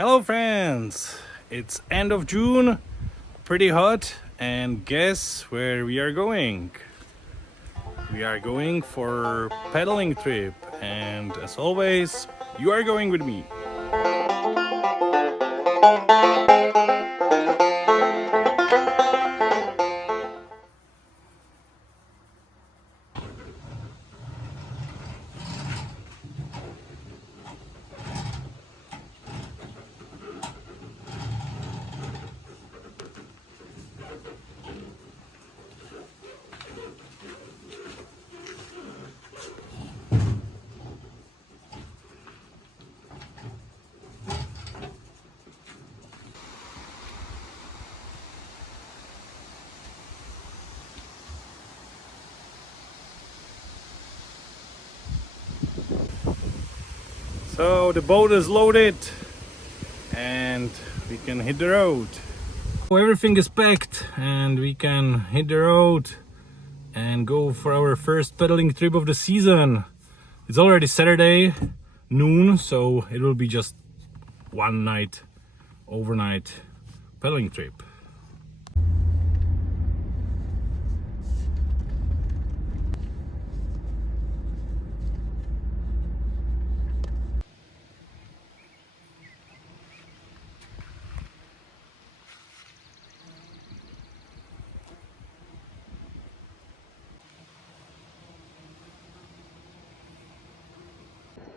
Hello friends, it's end of June, pretty hot, and guess where we are going? We are going for pedaling trip, and as always, you are going with me. So the boat is loaded and we can hit the road. Everything is packed and we can hit the road and go for our first pedaling trip of the season. It's already Saturday noon, so it will be just one night, overnight pedaling trip.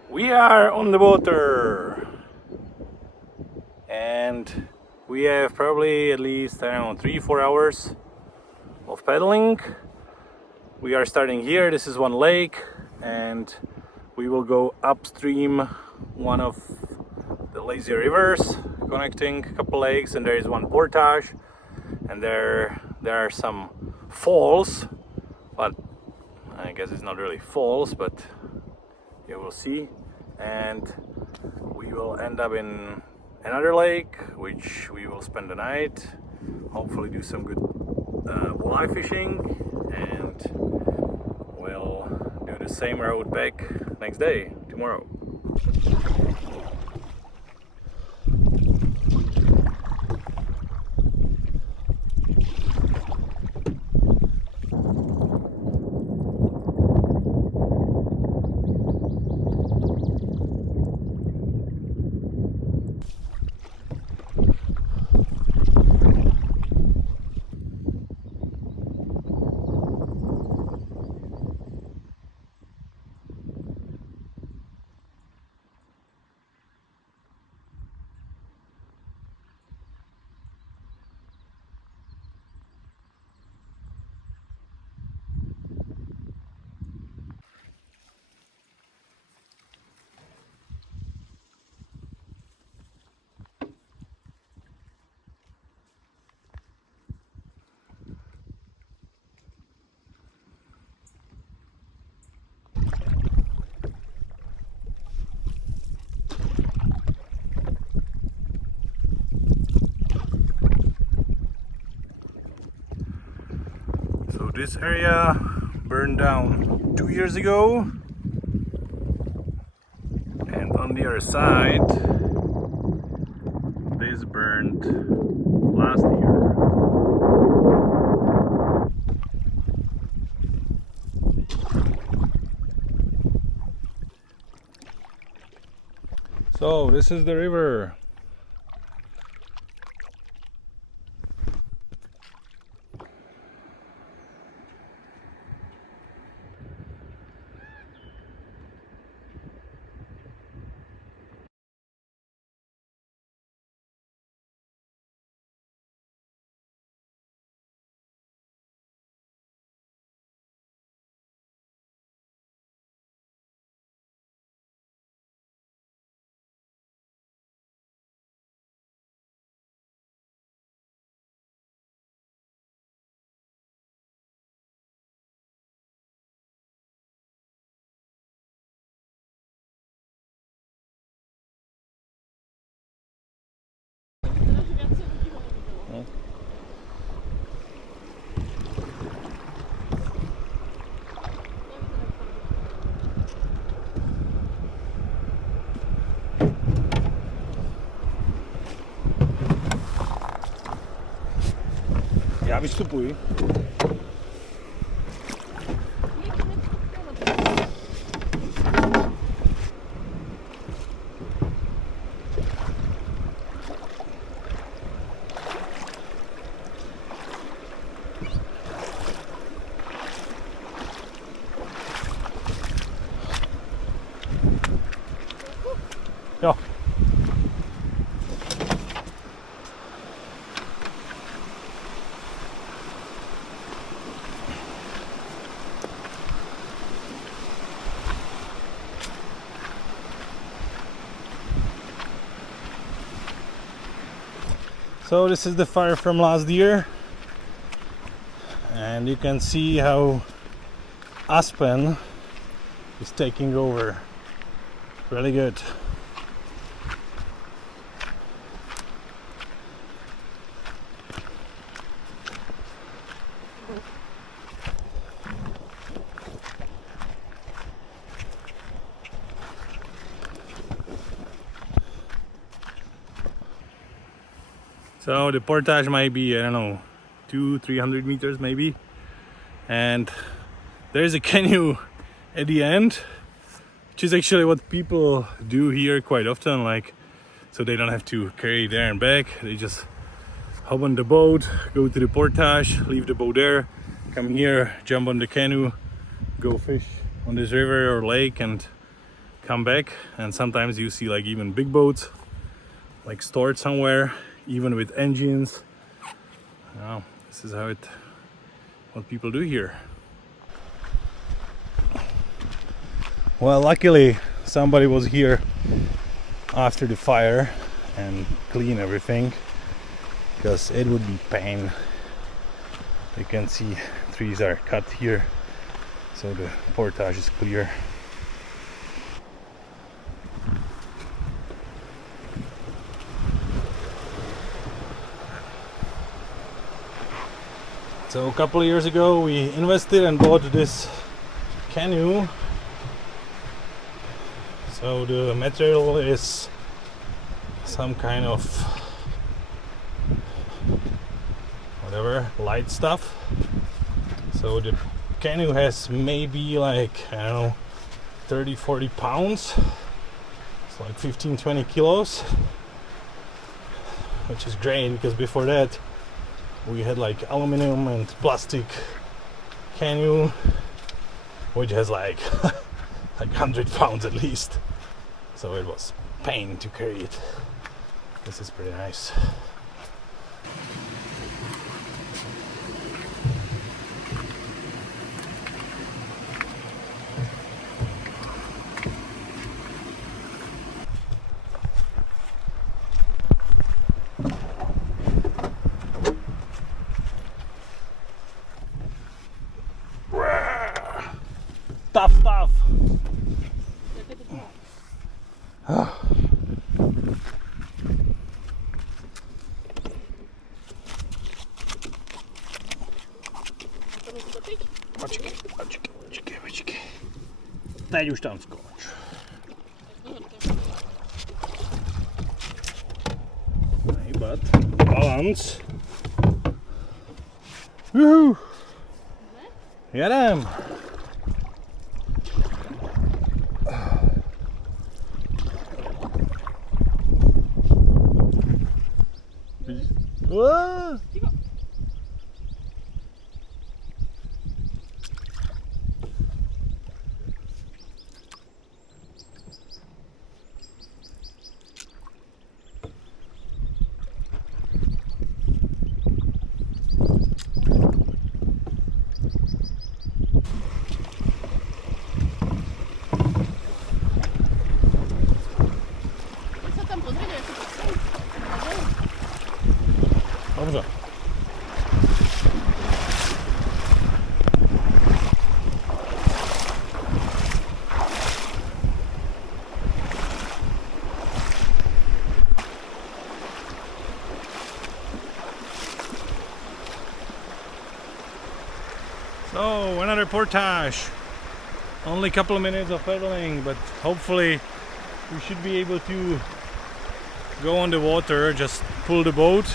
We are on the water and we have probably at least, I don't know, 3-4 hours of pedaling. We are starting here. This is one lake and we will go upstream one of the lazy rivers connecting a couple lakes, and there is one portage, and there are some falls, but I guess it's not really falls, but you will see. And we will end up in another lake which we will spend the night, hopefully do some good walleye fishing, and we'll do the same road back next day, tomorrow. So this area burned down 2 years ago, and on the other side this burned last year. So this is the river. Já vystupuji. Jo. So this is the fire from last year, and you can see how aspen is taking over. Really good. So the portage might be, I don't know, 200-300 meters maybe, and there's a canoe at the end, which is actually what people do here quite often, like, so they don't have to carry there and back. They just hop on the boat, go to the portage, leave the boat there, come here, jump on the canoe, go fish on this river or lake and come back. And sometimes you see like even big boats like stored somewhere, even with engines. Now, this is what people do here. Well, luckily somebody was here after the fire and clean everything, because it would be pain. You can see trees are cut here, so the portage is clear. So a couple of years ago we invested and bought this canoe. So the material is some kind of whatever, light stuff. So the canoe has maybe like, I don't know, 30-40 pounds. It's like 15-20 kilos, which is great because before that we had like aluminum and plastic canoe, which has like like 100 pounds at least. So it was pain to carry it. This is pretty nice. Tough stuff. Počkej. Teď už tam skoč. But balance. Woohoo! Jedem! Whoa! Dobrze. So another portage. Only a couple of minutes of pedaling, but hopefully we should be able to go on the water, just pull the boat.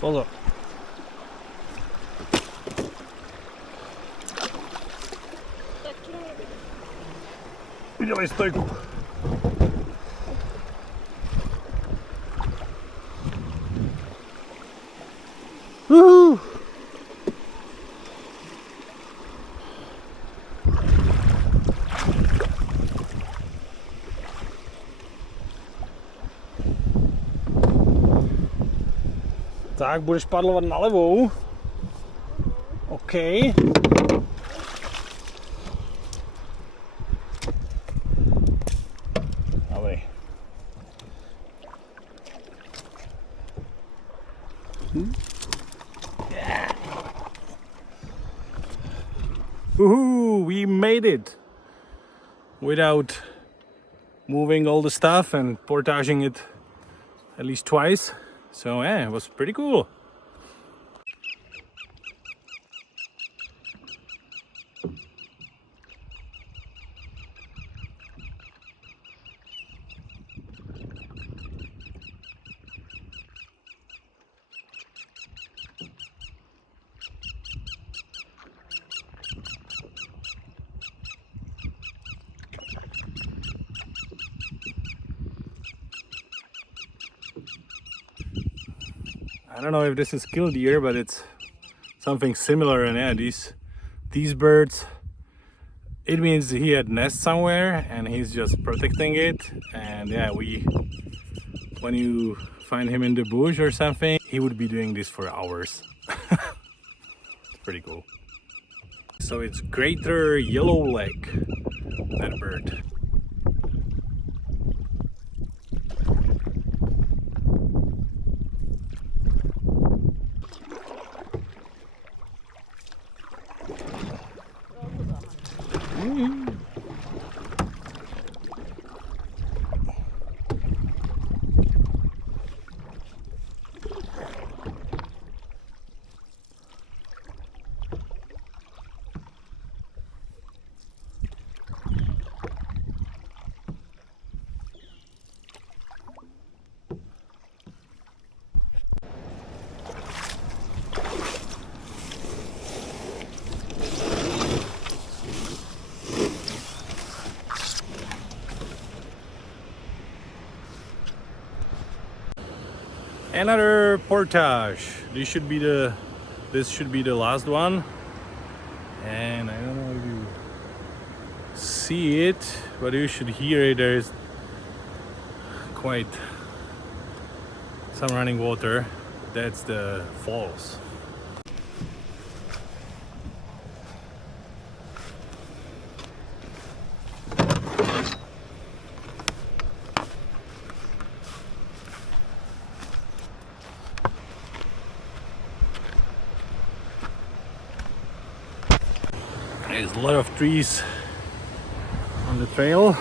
Pozor. Udělej stojku. Tak, budeš padlovat na levou. OK. Dobrý. Yeah. Woohoo! We made it without moving all the stuff and portaging it at least twice. So yeah, it was pretty cool. I don't know if this is killdeer, but it's something similar. And yeah, these birds, it means he had nest somewhere and he's just protecting it. And yeah, when you find him in the bush or something, he would be doing this for hours. It's pretty cool. So it's greater yellow leg, that bird. Another portage. This should be the last one. And I don't know if you see it, but you should hear it. There's quite some running water. That's the falls. There's a lot of trees on the trail.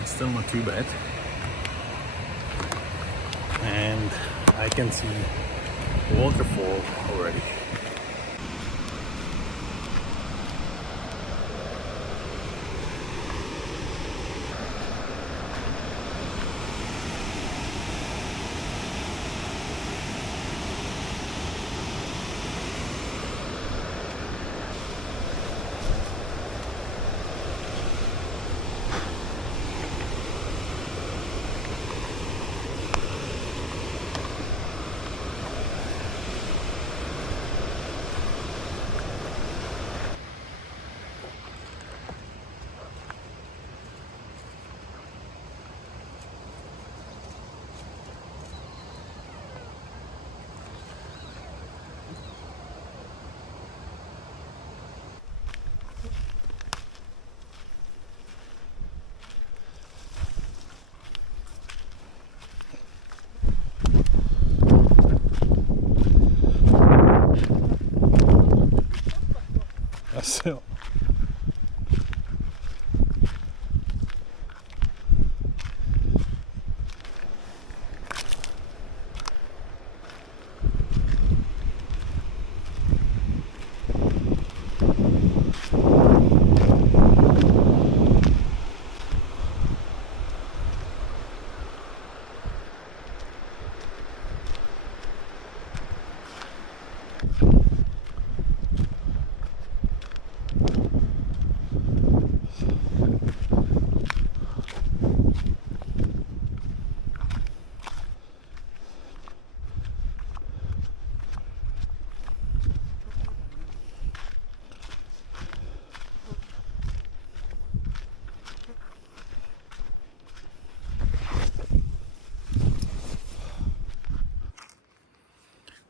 It's still not too bad. And I can see the waterfall already.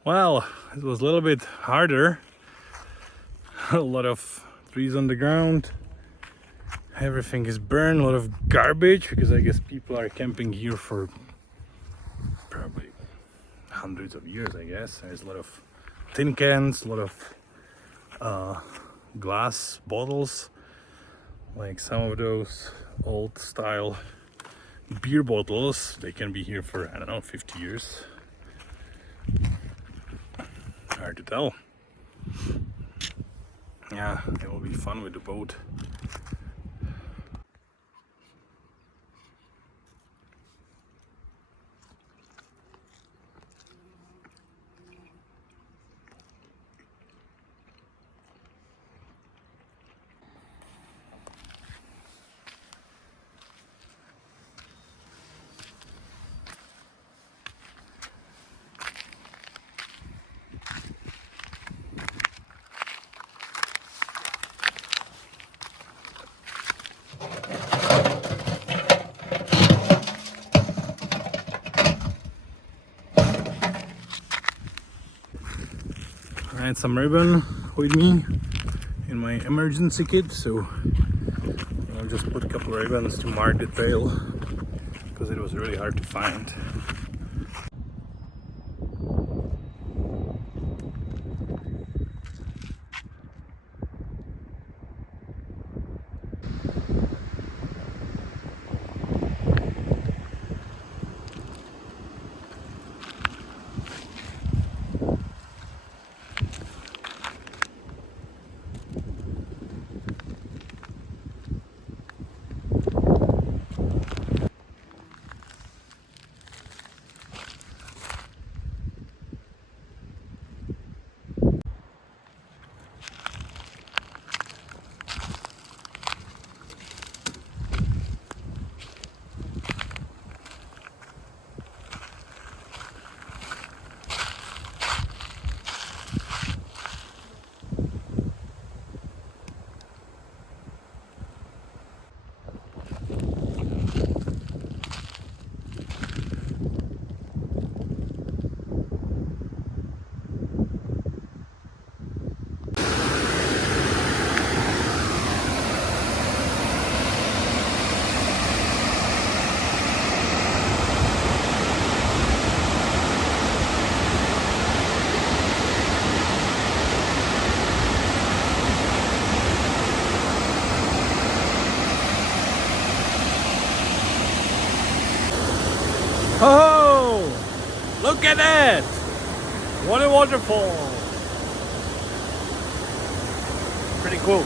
Well, it was a little bit harder. A lot of trees on the ground. Everything is burned, a lot of garbage, because I guess people are camping here for probably hundreds of years, I guess. There's a lot of tin cans, a lot of glass bottles, like some of those old style beer bottles. They can be here for, I don't know, 50 years. Hard to tell. Yeah, it will be fun with the boat. I had some ribbon with me in my emergency kit, so I'll just put a couple of ribbons to mark the trail because it was really hard to find. Oh, look at that! What a waterfall! Pretty cool.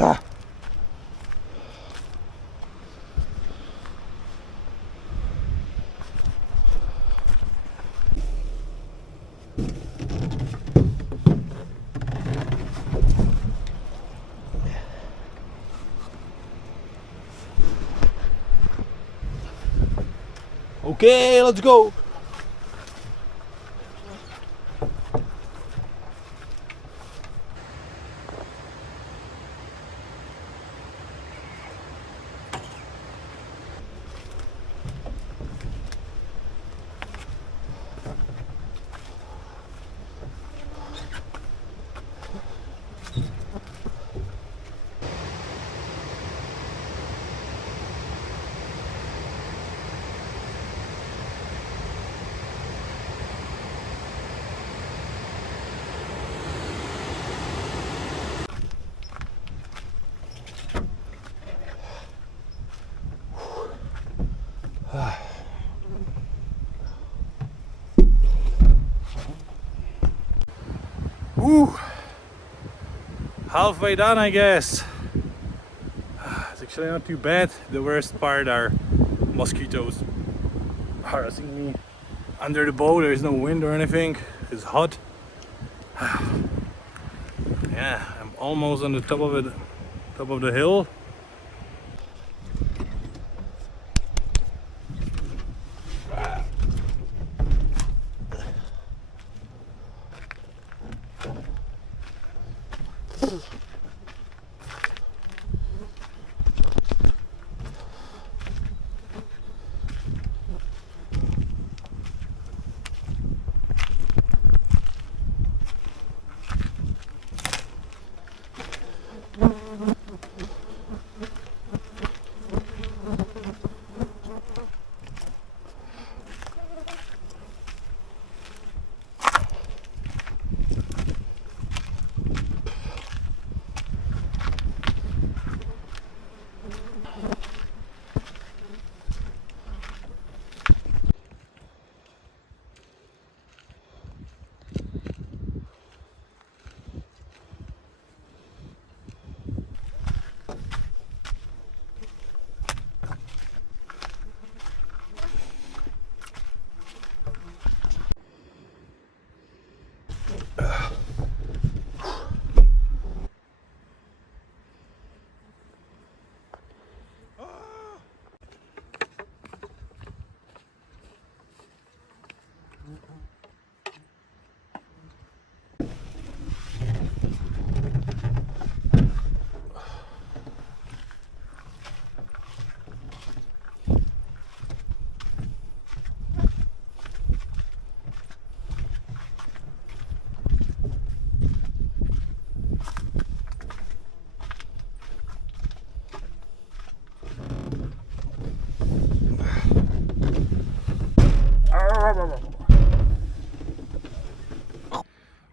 Ah. Okay, let's go. Woo! Halfway done, I guess. It's actually not too bad. The worst part are mosquitoes harassing me under the boat. There is no wind or anything. It's hot. Yeah, I'm almost on the top of it, top of the hill.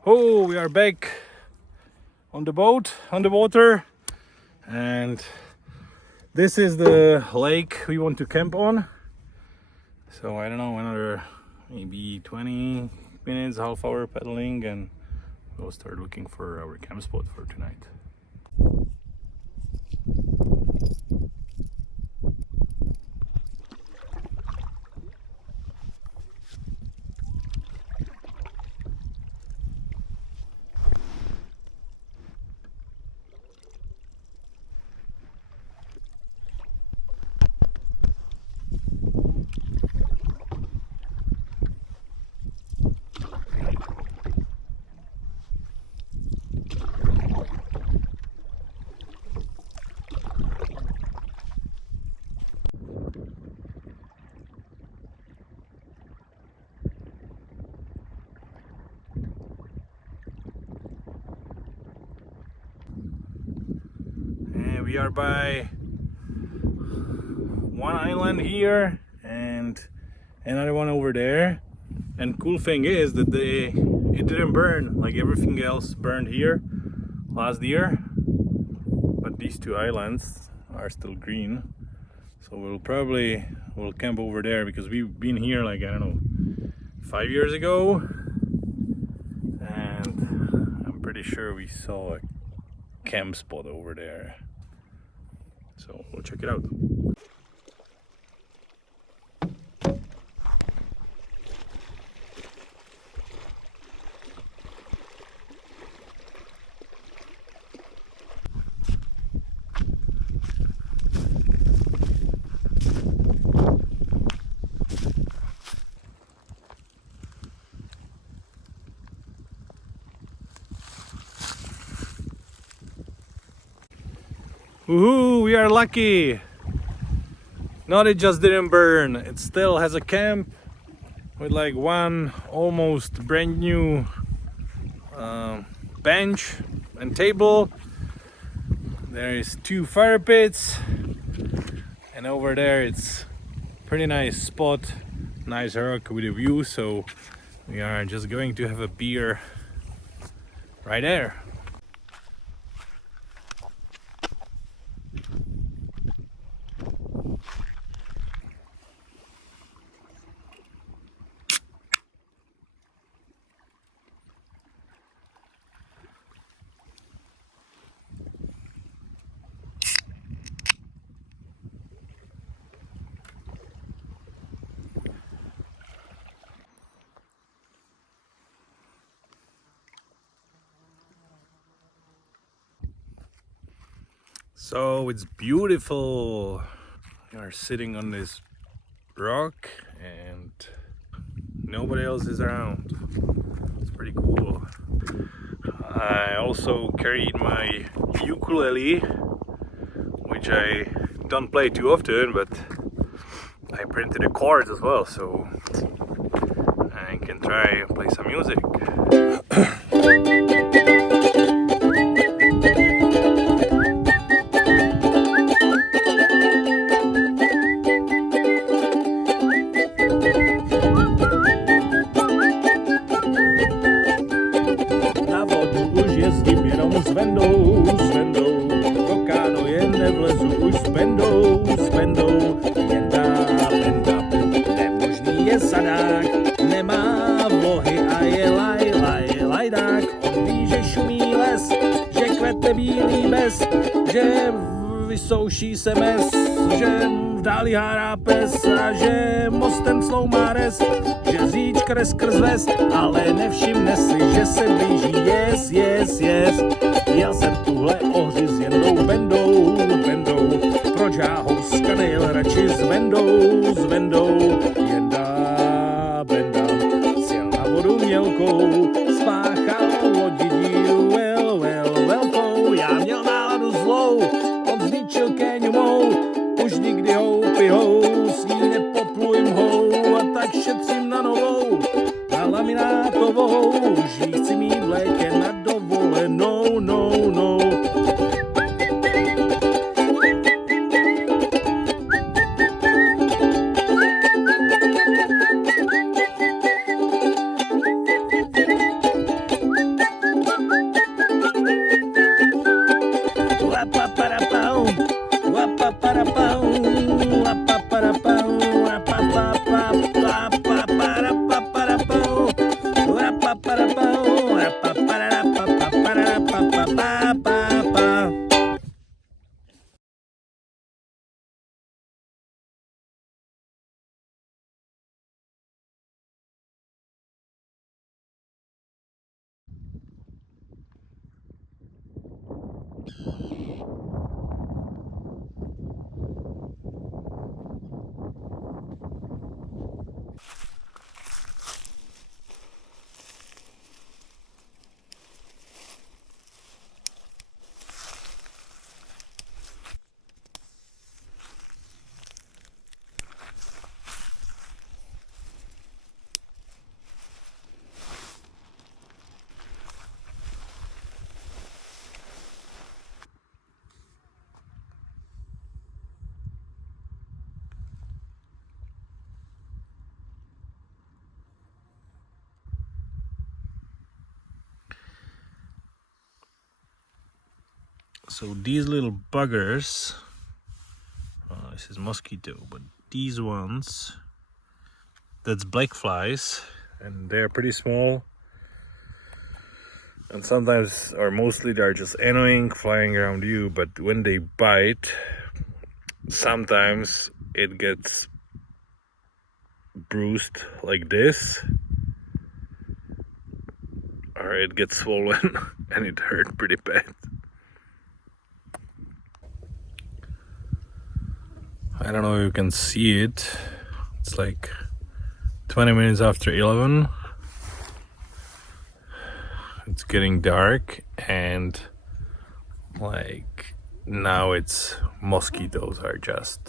Oh, we are back on the boat, on the water, and this is the lake we want to camp on. So I don't know, another maybe 20 minutes, half hour paddling, and we'll start looking for our camp spot for tonight. We are by one island here and another one over there, and cool thing is that it didn't burn like everything else burned here last year, but these two islands are still green. So we'll camp over there because we've been here like, I don't know, 5 years ago, and I'm pretty sure we saw camp spot over there. So we'll check it out. Woohoo, we are lucky! Not it just didn't burn, it still has a camp with like one almost brand new bench and table. There is 2 fire pits, and over there it's pretty nice spot, nice rock with a view, so we are just going to have a beer right there. So it's beautiful. We are sitting on this rock and nobody else is around. It's pretty cool. I also carried my ukulele, which I don't play too often, but I printed the chords as well, so I can try and play some music. S Vendou, do Canoe nevlezu už s Vendou, jen benda, nemožný je sadák, nemá vlohy a je lajdák, on ví, že šumí les, že kvete bílý bez, že vysouší se mes, že v dáli hárá pes a že mostem sloumá res, že zíč kres skrz ves, ale nevšimne si, že se blíží yes. Jel jsem tuhle ohři s jendou bendou, proč já houska nejel radši s Vendou, jenda benda, sjel na vodu mělkou, spáchal lodi díru velkou, já měl náladu zlou, on zničil kéňu mou, už nikdy houpy s ní nepopluj mhou, a tak šetřím na novou, na laminátovou, už ji chci mít v létě na dovolenou, no. So these little buggers, this is mosquito, but these ones, that's black flies, and they're pretty small. And sometimes, or mostly, they're just annoying, flying around you, but when they bite, sometimes it gets bruised like this, or it gets swollen and it hurt pretty bad. I don't know if you can see it. It's like 20 minutes after 11. It's getting dark, and like now it's mosquitoes are just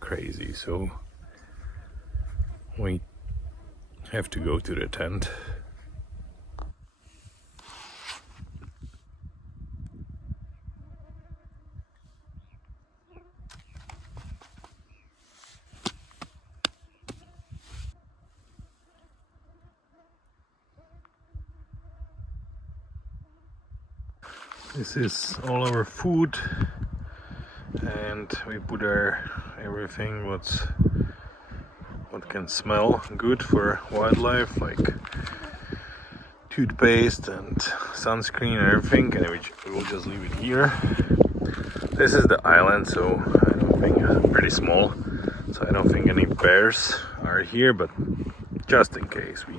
crazy, so we have to go to the tent. This is all our food, and we put our everything what can smell good for wildlife, like toothpaste and sunscreen and everything, and we will just leave it here. This is the island, so I don't think pretty small, so I don't think any bears are here, but just in case, we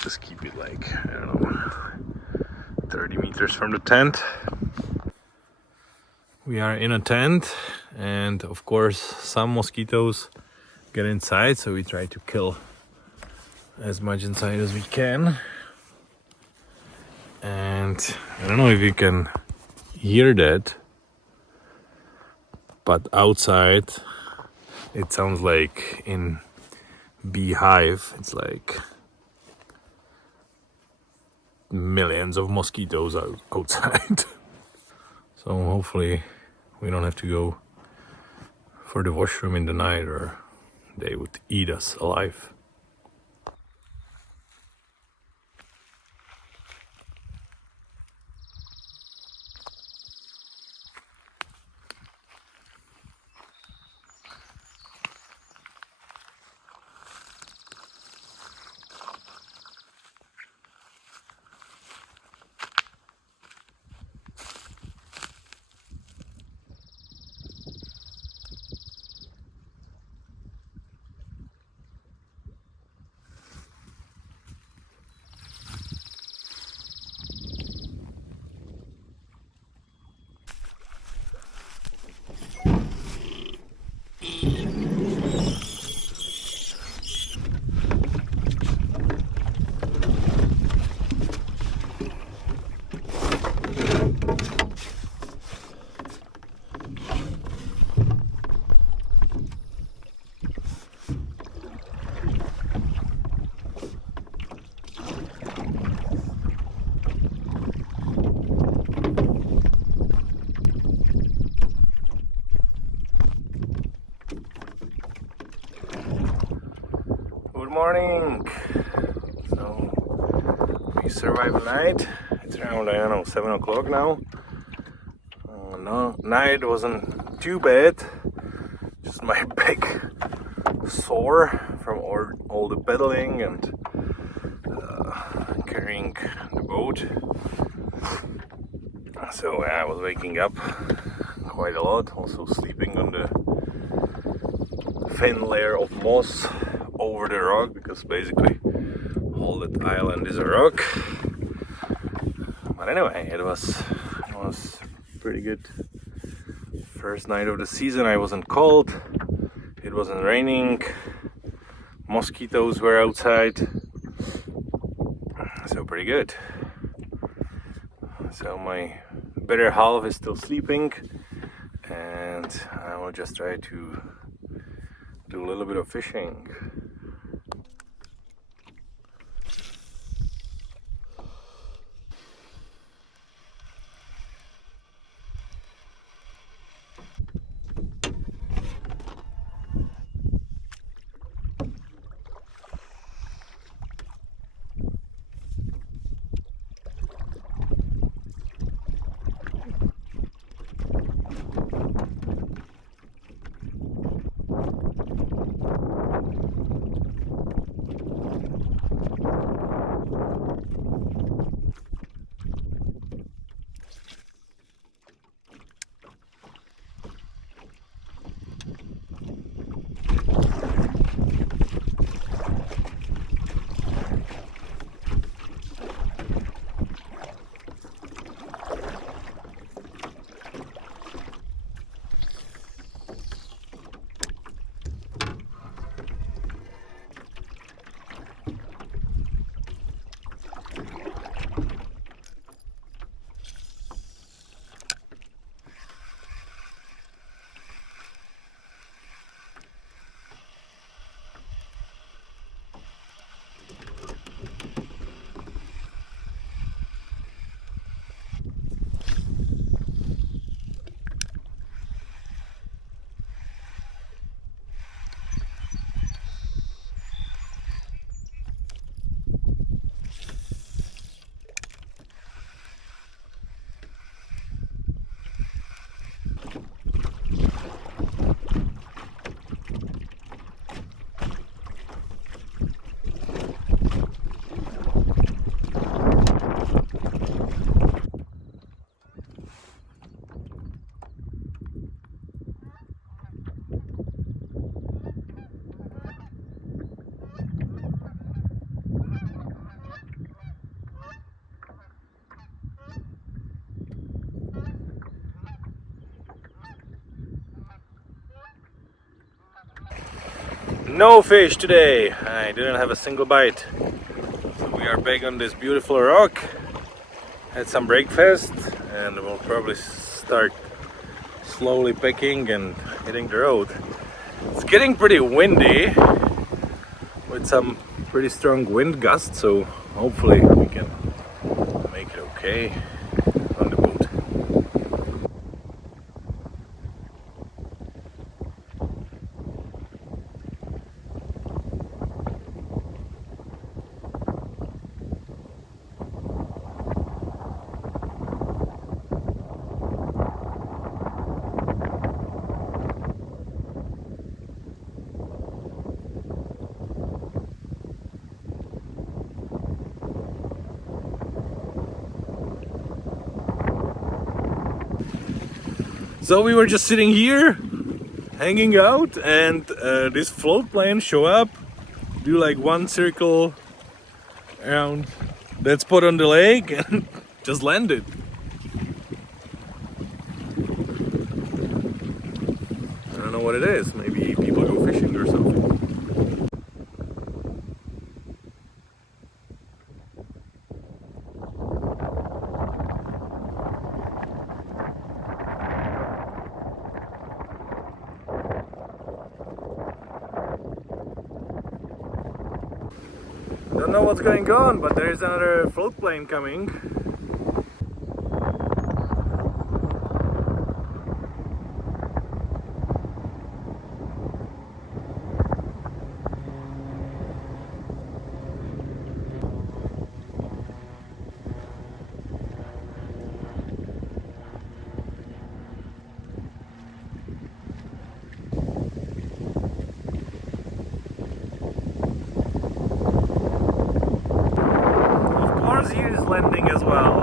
just keep it like, I don't know, 30 meters from the tent. We are in a tent, and of course some mosquitoes get inside, so we try to kill as much inside as we can. And I don't know if you can hear that, but outside it sounds like in beehive, it's like millions of mosquitoes outside. So hopefully we don't have to go for the washroom in the night, or they would eat us alive. Good morning. So we survived the night. It's around, I don't know, 7 o'clock now. No, night wasn't too bad. Just my back sore from all the pedaling and carrying the boat. So I was waking up quite a lot, also sleeping on the thin layer of moss over the rock, because basically all that island is a rock. But anyway, it was pretty good. First night of the season. I wasn't cold, it wasn't raining, mosquitoes were outside, so pretty good. So my better half is still sleeping, and I will just try to do a little bit of fishing. No fish today. I didn't have a single bite. So we are back on this beautiful rock. Had some breakfast and we'll probably start slowly packing and hitting the road. It's getting pretty windy with some pretty strong wind gusts, so hopefully we can make it okay on the boat. So we were just sitting here, hanging out, and this float plane show up, do like one circle around that spot on the lake, and just landed. I don't know what it is. Maybe people go fishing or something. Don't know what's going on, but there is another float plane coming. He is landing as well.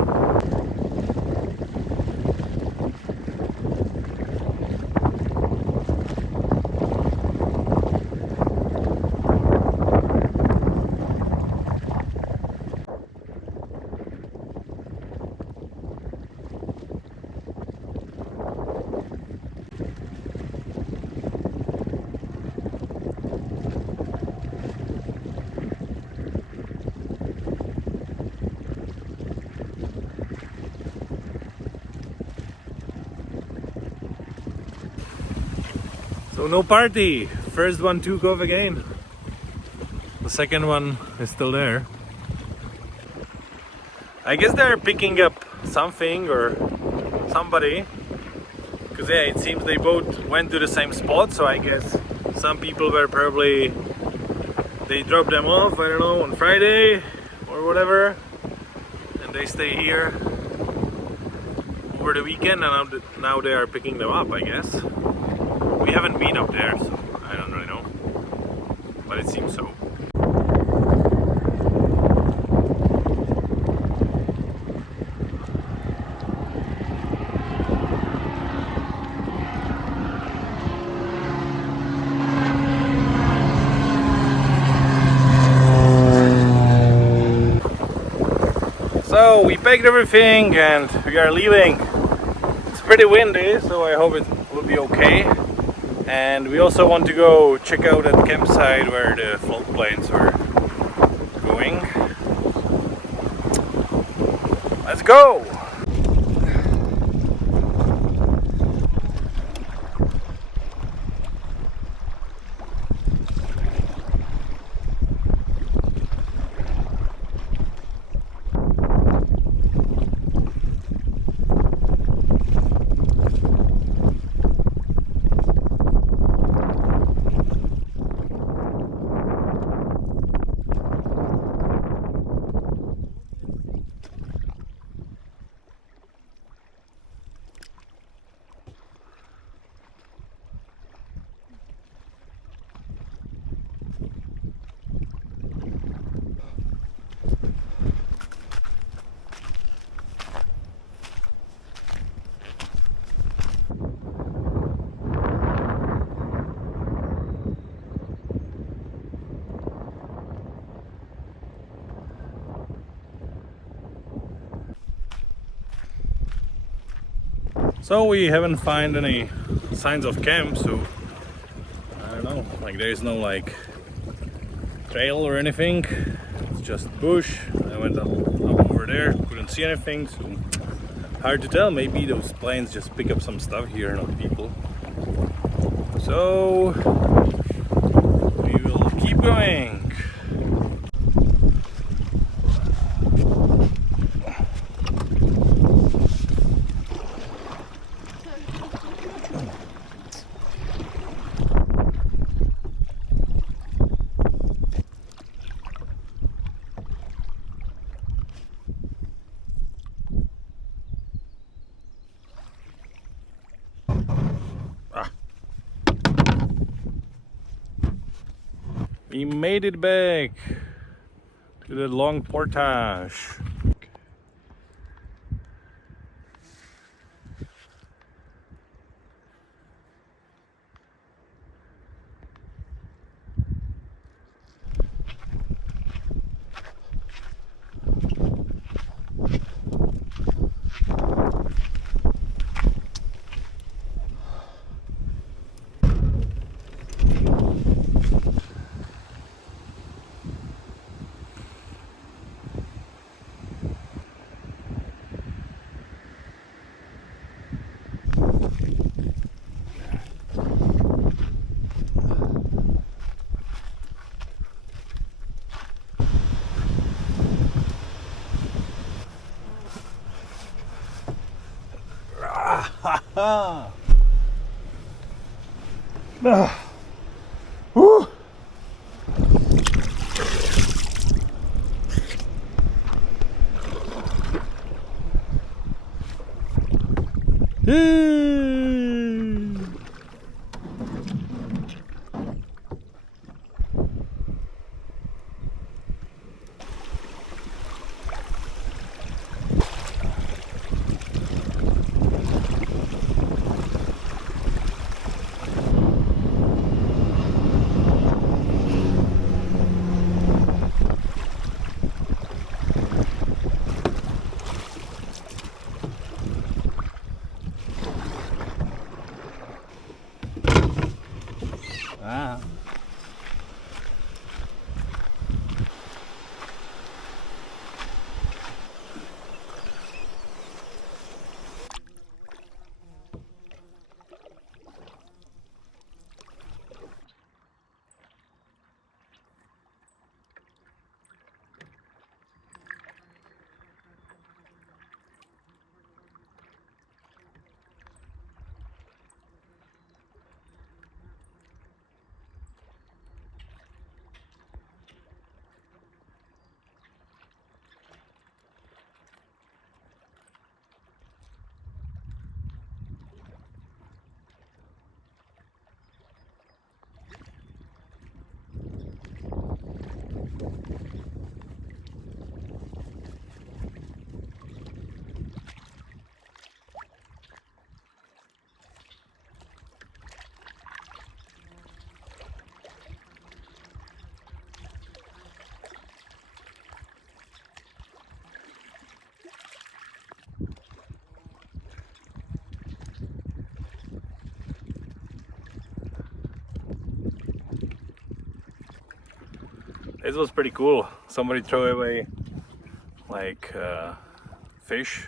So no party. First one took off again. The second one is still there. I guess they're picking up something or somebody. Because yeah, it seems they both went to the same spot. So I guess some people were probably, they dropped them off, I don't know, on Friday or whatever. And they stay here over the weekend and now they are picking them up, I guess. We haven't been up there, so I don't really know, but it seems so. So we packed everything and we are leaving. It's pretty windy, so I hope it will be okay. And we also want to go check out that campsite where the float planes were going. Let's go! So we haven't found any signs of camp, so I don't know, I Like there is no like trail or anything. It's just bush. I went up over there, couldn't see anything, so hard to tell. Maybe those planes just pick up some stuff here, not people. So we will keep going. We made it back to the long portage. Woo. Ah. This was pretty cool. Somebody threw away like fish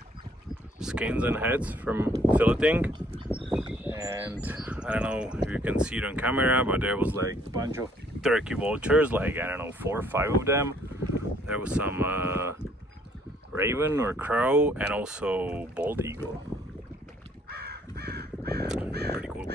skins and heads from filleting, and I don't know if you can see it on camera, but there was like a bunch of turkey vultures, like I don't know, 4 or 5 of them. There was some raven or crow, and also bald eagle. Pretty cool.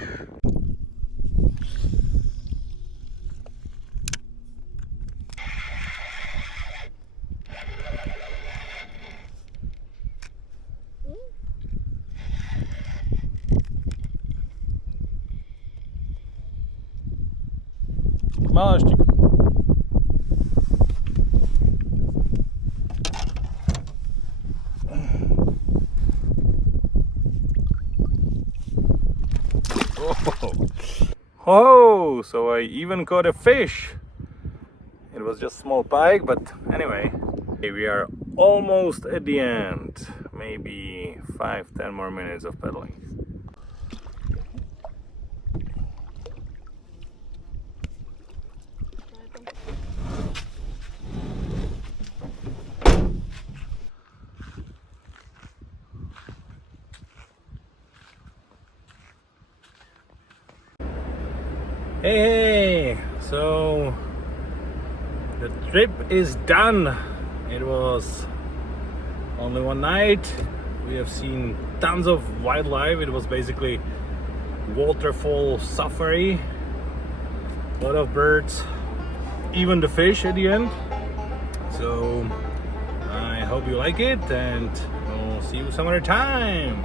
Малашчик. Oh, so I even caught a fish. It was just small pike, but anyway, we are almost at the end. Maybe 5-10 more minutes of pedaling. Hey, so the trip is done. It was only one night. We have seen tons of wildlife. It was basically waterfall safari. A lot of birds, even the fish at the end. So I hope you like it, and we'll see you some other time.